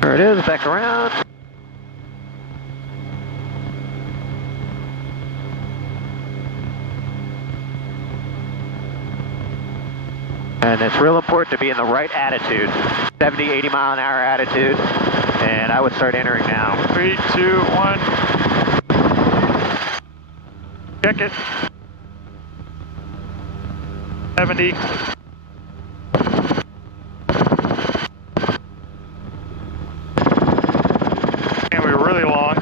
There it is, back around. And it's real important to be in the right attitude. 70, 80 mile an hour attitude. And I would start entering now. 3, 2, 1. Check it. 70. And we're really long.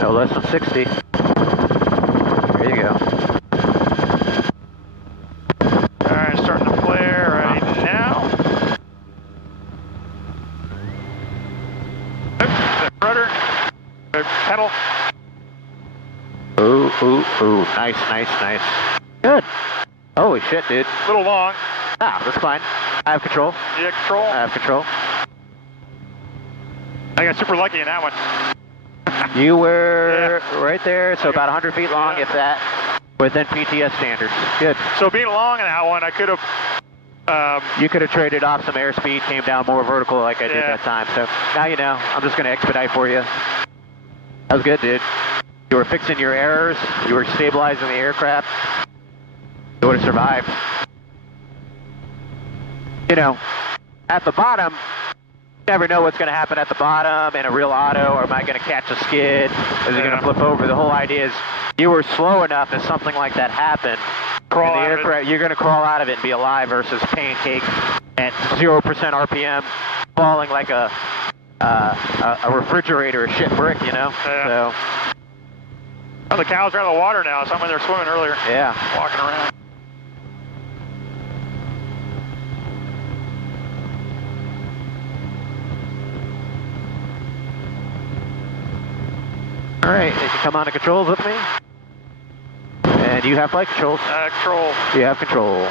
No less than 60. There you go. Alright, starting to flare right now. Oops, rudder. Pedal. Ooh, ooh, ooh. Nice, nice, nice. Good. Holy shit, dude. A little long. Ah, that's fine. I have control. Yeah, control. I have control. I got super lucky in that one. You were right there, so about 100 feet long, if that, within PTS standards. Good. So being long in that one, I could have... You could have traded off some airspeed, came down more vertical like I did that time. So now you know. I'm just going to expedite for you. That was good, dude. You were fixing your errors. You were stabilizing the aircraft. You would have survived. You know, at the bottom, you never know what's going to happen at the bottom in a real auto, or am I going to catch a skid? Is it going to flip over? The whole idea is you were slow enough if something like that happened. Crawl out of it. You're going to crawl out of it and be alive versus pancake at 0% RPM, falling like a refrigerator, a shit brick, you know? Yeah. So. Oh, the cows are out of the water now. Some of them were swimming earlier. Yeah. Walking around. All right, you can come on to controls with me. And you have flight controls. Control. You have control.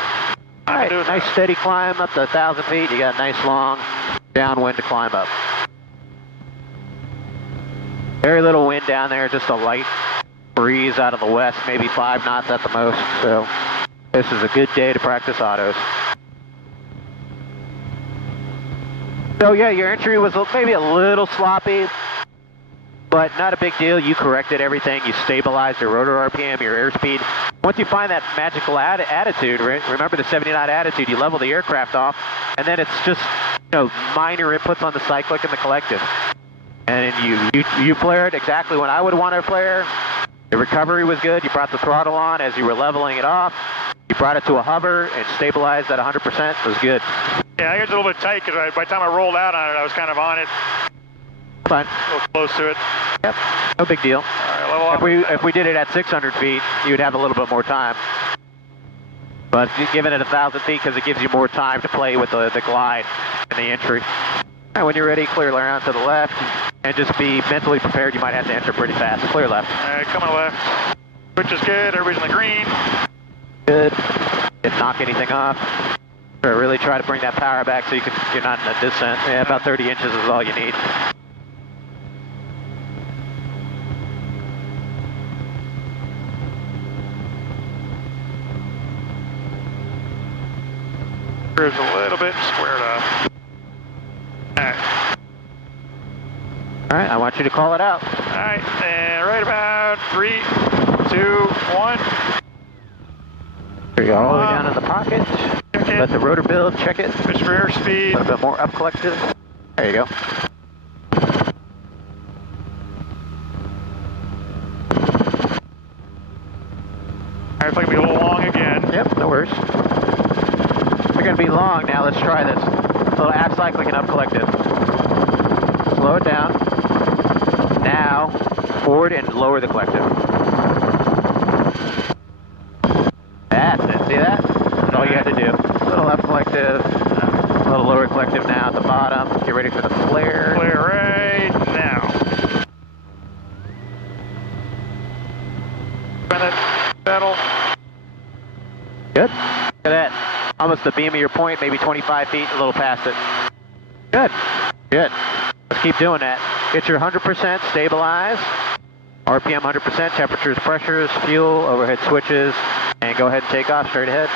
All right, nice steady climb up to 1,000 feet. You got a nice long downwind to climb up. Very little wind down there, just a light breeze out of the west, maybe 5 knots at the most. So this is a good day to practice autos. So yeah, your entry was maybe a little sloppy, but not a big deal. You corrected everything. You stabilized your rotor RPM, your airspeed. Once you find that magical attitude, remember the 70 knot attitude, you level the aircraft off, and then it's just, you know, minor inputs on the cyclic and the collective. And you flared exactly when I would want to flare. The recovery was good. You brought the throttle on as you were leveling it off. You brought it to a hover and stabilized at 100%. It was good. Yeah, I got a little bit tight because by the time I rolled out on it, I was kind of on it. Fine. A little close to it. Yep. No big deal. All right, level off. If we did it at 600 feet, you'd have a little bit more time. But giving it 1,000 feet because it gives you more time to play with the glide and the entry. All right, when you're ready, clear around to the left and just be mentally prepared. You might have to enter pretty fast. Clear left. All right, coming left. Switch is good. Everybody's in the green. Good. Didn't knock anything off. Or really try to bring that power back so you're not in a descent. Yeah, about 30 inches is all you need. Here's a little bit squared up. Alright. Alright, I want you to call it out. Alright, and right about 3, 2, 1. Here you go, all the way down in the pocket. Check it. Let the rotor build, check it. Switch for airspeed. A little bit more up collective. There you go. Alright, it's going to be a little long again. Yep, no worries. They're going to be long now. Let's try this. A little aft cycling and up collective. Slow it down. Now, forward and lower the collective. That's it. See that? That's all you had to do. A little up collective. A little lower collective now at the bottom. Get ready for the flare. Flare right now. Find that pedal. Good. Look at that. Almost the beam of your point, maybe 25 feet, a little past it. Good. Good. Let's keep doing that. Get your 100%, stabilize. RPM 100%, temperatures, pressures, fuel, overhead switches, and go ahead and take off straight ahead.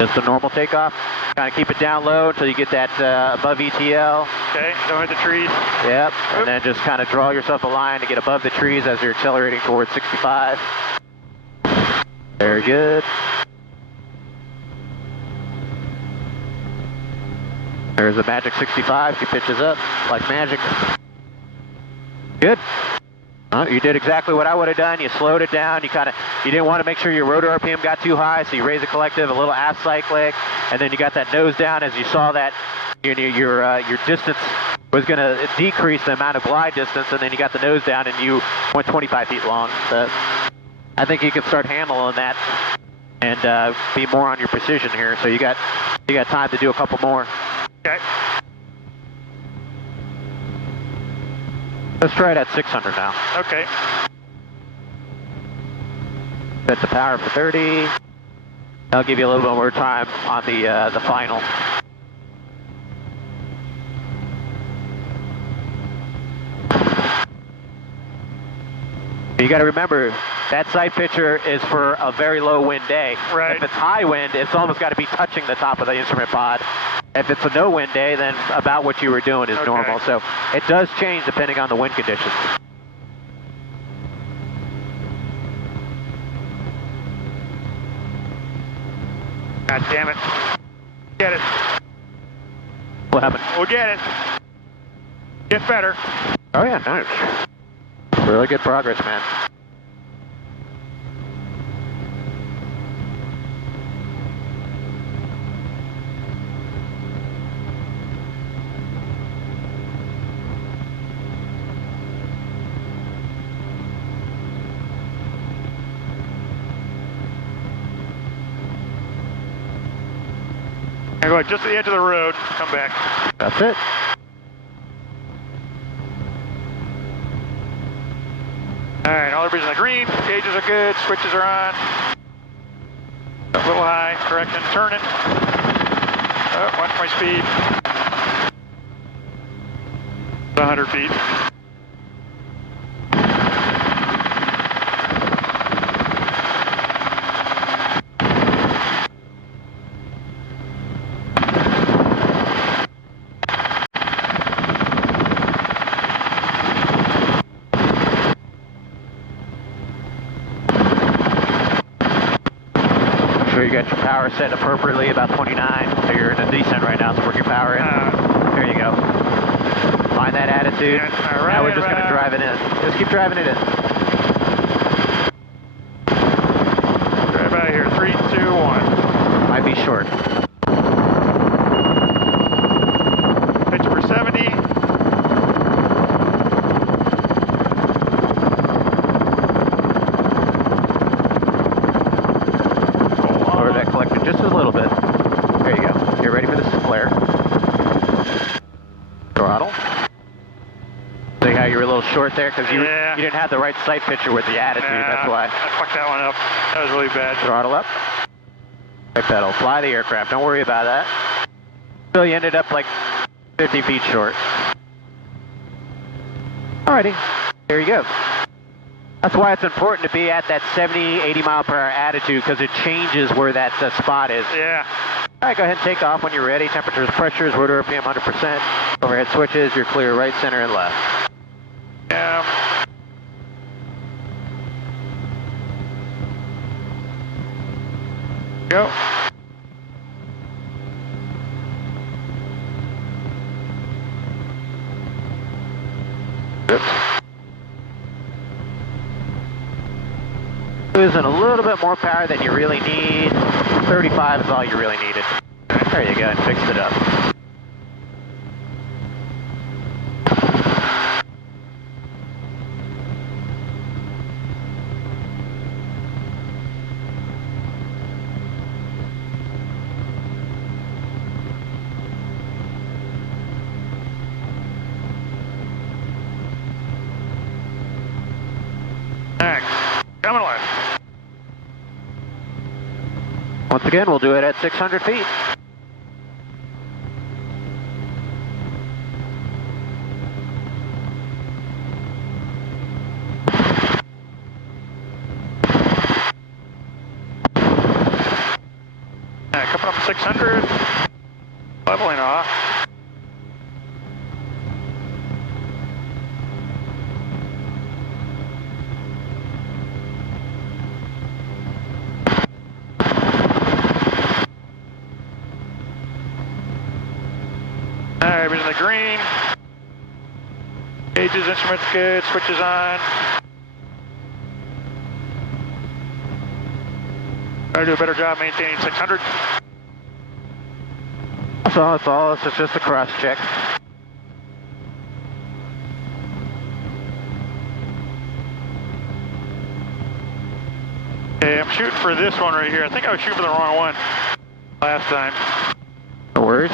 Just a normal takeoff. Kind of keep it down low until you get that above ETL. Okay, don't hit the trees. Yep, and then just kind of draw yourself a line to get above the trees as you're accelerating towards 65. Very good. There's the magic 65. She pitches up like magic. Good. You did exactly what I would have done. You slowed it down. You didn't want to make sure your rotor RPM got too high, so you raised the collective, a little aft cyclic, and then you got that nose down as you saw that your distance was going to decrease the amount of glide distance, and then you got the nose down and you went 25 feet long. So I think you can start handling that and be more on your precision here. So you got time to do a couple more. Okay. Let's try it at 600 now. Okay. Set the power for 30. That'll give you a little bit more time on the final. You got to remember, that sight picture is for a very low wind day. Right. If it's high wind, it's almost got to be touching the top of the instrument pod. If it's a no wind day, then about what you were doing is normal. So it does change depending on the wind conditions. God damn it. Get it. What happened? We'll get it. Get better. Oh yeah, nice. Really good progress, man. Go just to the edge of the road, come back. That's it. Alright, all the breezes are green, gauges are good, switches are on. A little high, correction, turning. Oh, watch my speed. 100 feet. You got your power set appropriately, about 29, so you're in a descent right now, so work your power in. There you go. Find that attitude. Yeah, now we're just going to drive it in. Just keep driving it in. Drive out of here, 3, 2, 1. Might be short. Pitch for 70. Just a little bit. There you go. Get ready for this flare. Throttle. See how you were a little short there? Because you didn't have the right sight picture with the attitude, that's why. I fucked that one up. That was really bad. Throttle up. Right pedal. Fly the aircraft. Don't worry about that. So you ended up like 50 feet short. Alrighty. There you go. That's why it's important to be at that 70, 80 mile per hour attitude, because it changes where that spot is. Yeah. All right, go ahead and take off when you're ready. Temperatures, pressures, rotor RPM 100%. Overhead switches, you're clear right, center, and left. Yeah. Go. Oops. Losing a little bit more power than you really need. 35 is all you really needed. There you go, and fixed it up. Coming away. Once again, we'll do it at 600 feet. Coming up 600, leveling off. Alright, we're in the green. Gauges, instruments good, switches on. Try to do a better job maintaining 600. That's all. This is just a cross check. Okay, I'm shooting for this one right here. I think I was shooting for the wrong one last time. No worries.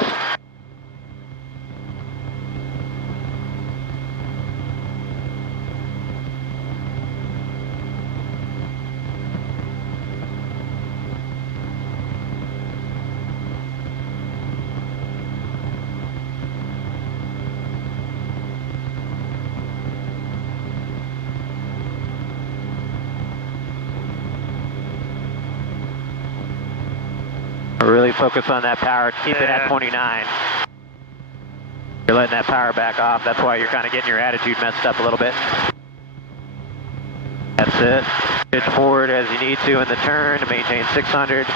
Really focus on that power, keep it at 29. You're letting that power back off, that's why you're kind of getting your attitude messed up a little bit. That's it. Pitch forward as you need to in the turn to maintain 600.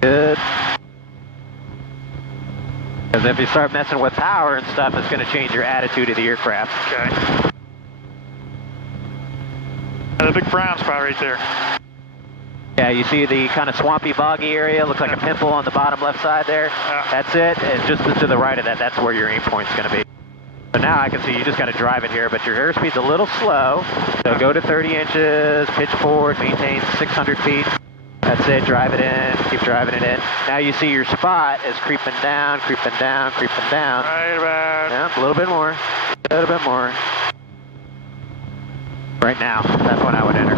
Good. Because if you start messing with power and stuff, it's going to change your attitude of the aircraft. Okay. The big brown spot right there. Yeah, you see the kind of swampy, boggy area, looks like a pimple on the bottom left side there. That's it, and just to the right of that, that's where your aim point's going to be. But now I can see you just got to drive it here, but your airspeed's a little slow, so go to 30 inches, pitch forward, maintain 600 feet. That's it, drive it in, keep driving it in. Now you see your spot is creeping down, creeping down, creeping down. Right about. Yeah, a little bit more, a little bit more. Right now, that's when I would enter.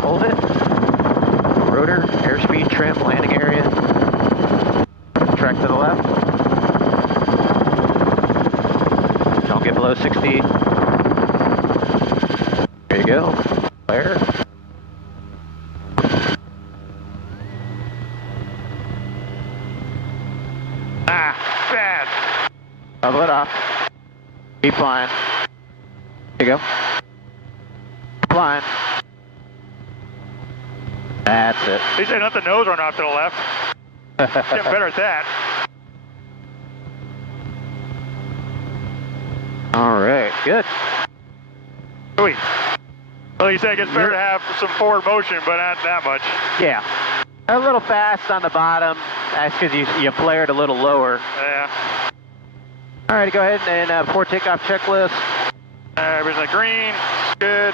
Hold it. Rotor, airspeed, trim, landing area. Track to the left. Don't get below 60. There you go. Flare. Bad. Level it off. Keep flying. There you go. Flying. That's it. At least I let the nose run off to the left. Getting better at that. All right, good. Sweet. Well, you said it gets better to have some forward motion, but not that much. Yeah. A little fast on the bottom. That's because you flared a little lower. Yeah. All right, go ahead and before takeoff checklist. We're in the green. Good.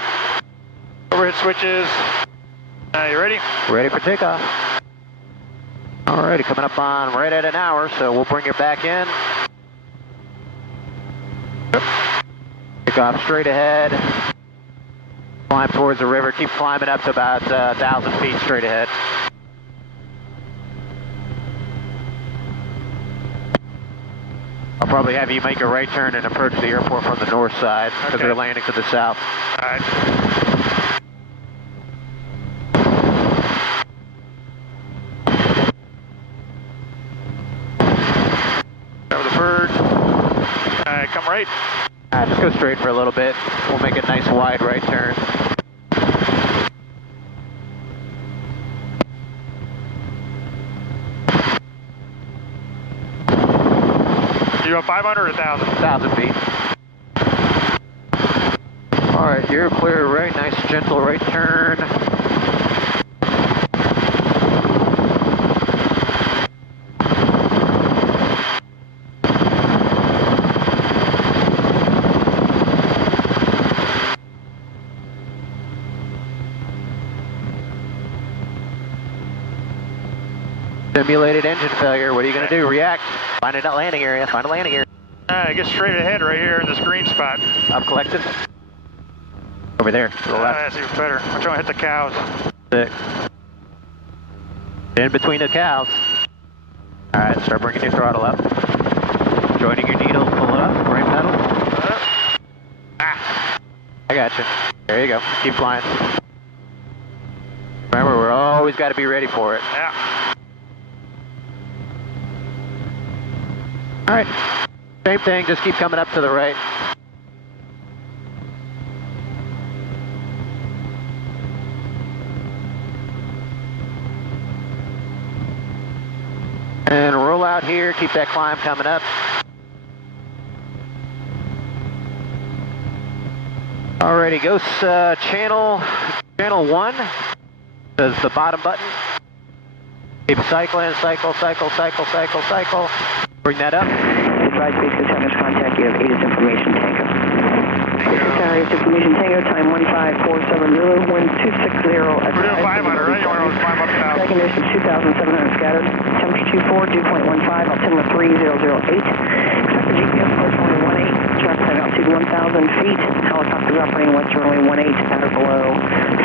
Overhead switches. You ready? Ready for takeoff. Alrighty, coming up on right at an hour, so we'll bring it back in. Take off straight ahead. Climb towards the river. Keep climbing up to about 1,000 feet straight ahead. I'll probably have you make a right turn and approach the airport from the north side because they're landing to the south. All right. Come right. Just go straight for a little bit. We'll make a nice wide right turn. You want 500 or 1,000? 1,000 feet. Alright, you're clear right, nice gentle right turn. Simulated engine failure, what are you going to do? React, find a landing area, find a landing area. I get straight ahead right here in this green spot. Up collected. Over there, to the left. That's even better. I'm trying to hit the cows. 6. In between the cows. Alright, start bringing your throttle up. Joining your needle, pull it up, brake pedal. Ah. I got you. There you go, keep flying. Remember, we're always got to be ready for it. Yeah. Alright, same thing, just keep coming up to the right. And roll out here, keep that climb coming up. Alrighty, go channel 1. Does the bottom button. Keep cycling, cycle. Bring that up. Advise base contenders contact you have ATIS information tango. ATIS information tango, time 1547 wind 260 at We're doing 500, right? You want to climb up now? Second conditions 2,700 scattered. Temperature 24, dew point 15, altimeter 3008. Expected GPS course runway 18. Traffic at altitude 1,000 feet. Helicopter operating west runway 18 at or below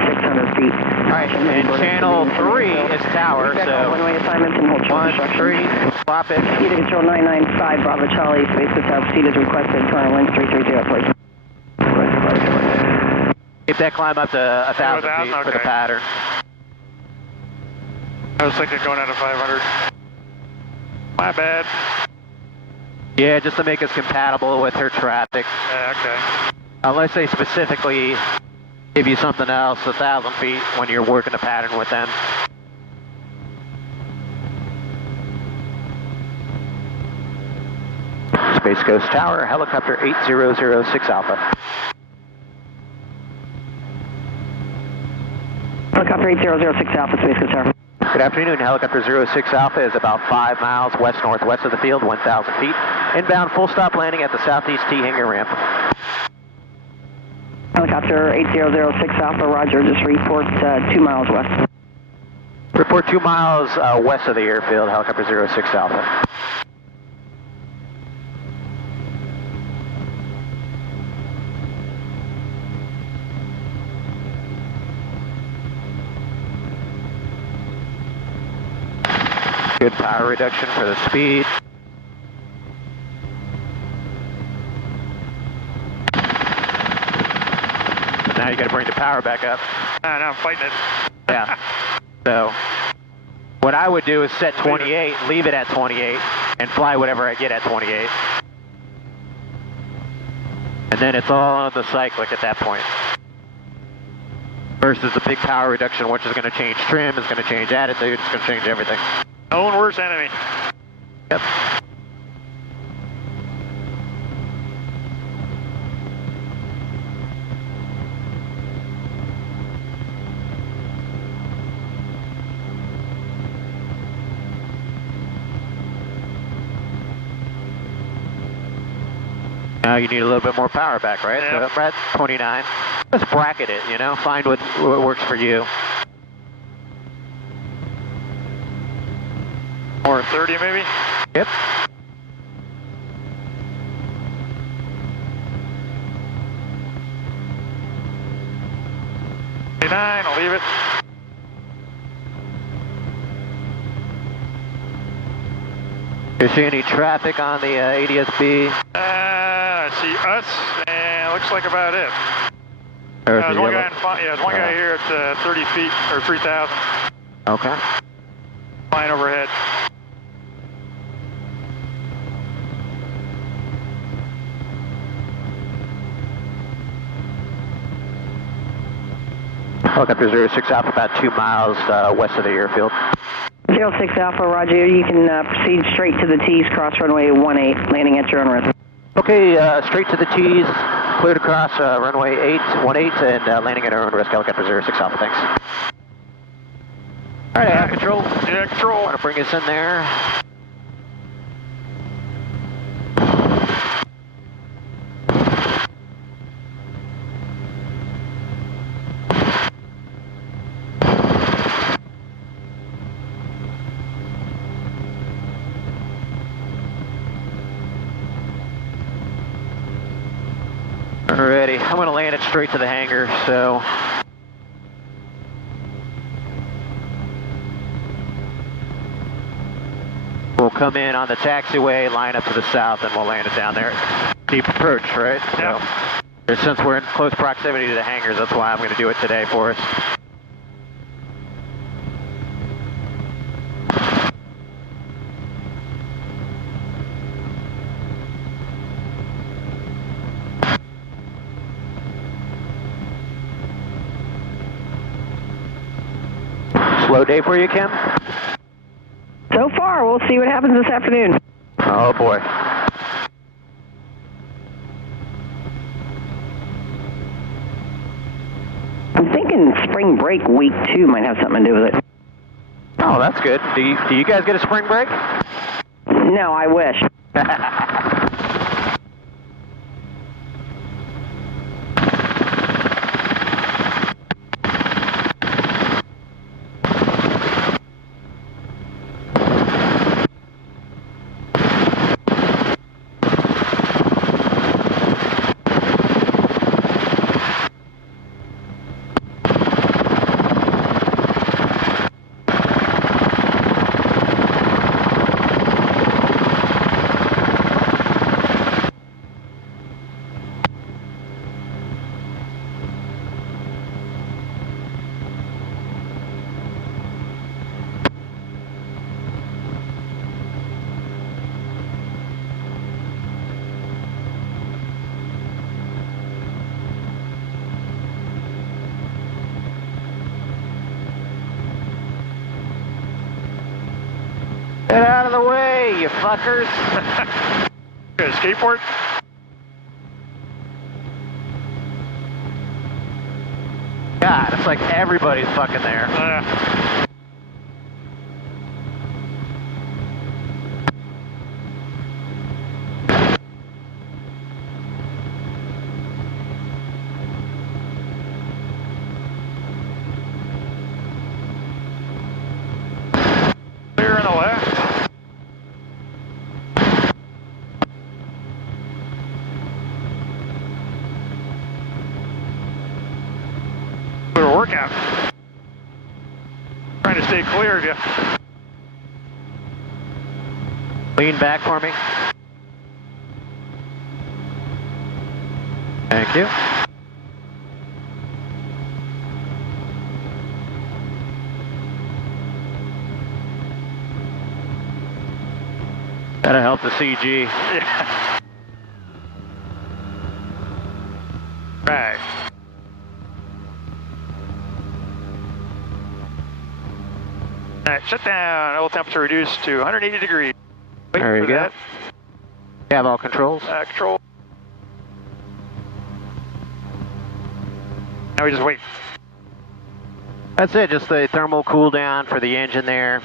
600 feet. Alright, and channel 3 is tower, so one-way assignments and hold 1, 3, swap it. Speed control 995, Bravo Charlie, space without seat is requested, current length 330, please. Keep that climb up to 1,000 feet for the pattern. I was thinking going out of 500. My bad. Yeah, just to make us compatible with her traffic. Yeah, okay. Unless they specifically give you something else, 1,000 feet, when you're working a pattern with them. Space Coast Tower, helicopter 8006 Alpha. Helicopter 8006 Alpha, Space Coast Tower. Good afternoon, helicopter 06 Alpha is about 5 miles west-northwest of the field, 1,000 feet. Inbound full stop landing at the southeast T-hanger ramp. Helicopter 8006 Alpha, roger, just report 2 miles west. Report 2 miles west of the airfield, helicopter 06 Alpha. Good power reduction for the speed. Now you got to bring the power back up. Now I'm fighting it. Yeah. So what I would do is set 28, leave it at 28, and fly whatever I get at 28. And then it's all on the cyclic at that point. Versus the big power reduction, which is going to change trim, it's going to change attitude, it's going to change everything. Own worst enemy. Yep. Now you need a little bit more power back, right? Yep. So we're at 29. Let's bracket it, you know, find what works for you. Or 30 maybe? Yep. I'll leave it. You see any traffic on the ADS-B? I see us, and looks like about it. There's one guy there's one guy here at 30 feet, or 3,000. Okay. Flying overhead. Helicopter 06 Alpha, about 2 miles west of the airfield. 06 Alpha, roger. You can proceed straight to the T's, cross runway 18, landing at your own risk. Okay, straight to the T's, cleared across runway 818 and landing at our own risk, helicopter 06 Alpha, thanks. All right, I have control. Yeah, control. Want to bring us in there. Alrighty, I'm going to land it straight to the hangar, so... We'll come in on the taxiway, line up to the south, and we'll land it down there. Deep approach, right? Yeah. So, since we're in close proximity to the hangars, that's why I'm going to do it today for us. Slow day for you, Kim? So far, we'll see what happens this afternoon. Oh boy. I'm thinking spring break week 2 might have something to do with it. Oh, that's good. Do you guys get a spring break? No, I wish. Get out of the way, you fuckers! Got a skateboard? God, it's like everybody's fucking there. Clear on the left. Little workout. Trying to stay clear of you. Lean back for me. Thank you. That'll help the CG. Yeah. Right. Alright, shut down. Oil temperature reduced to 180 degrees. Wait There you for go. that. You have all controls? Control. Now we just wait. That's it, just the thermal cool down for the engine there.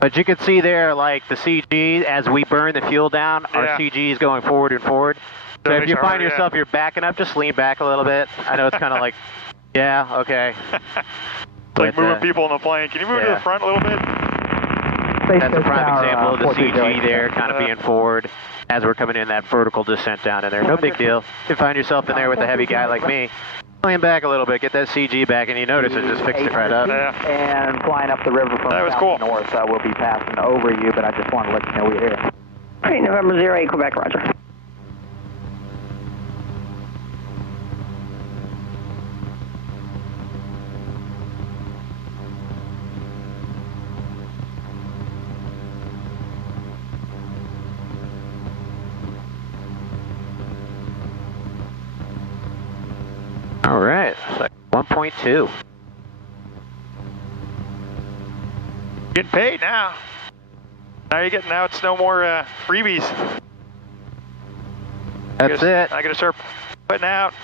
But you can see there, like the CG, as we burn the fuel down, our CG is going forward and forward. So if you find yourself you're backing up, just lean back a little bit. I know it's kind of like, yeah, okay. Like moving people in the plane. Can you move to the front a little bit? That's a prime example of the CG there, kind of being forward as we're coming in that vertical descent down in there. No big deal. If you find yourself in there with a heavy guy like me, lean back a little bit, get that CG back, and you notice it just fixed it right up. And flying up the river from that was south cool. to north, we'll be passing over you, but I just wanted to let you know we're here. All right, November 08, Quebec, roger. All right, so 1.2. Getting paid now. Now it's no more freebies. That's it. I gotta start putting out.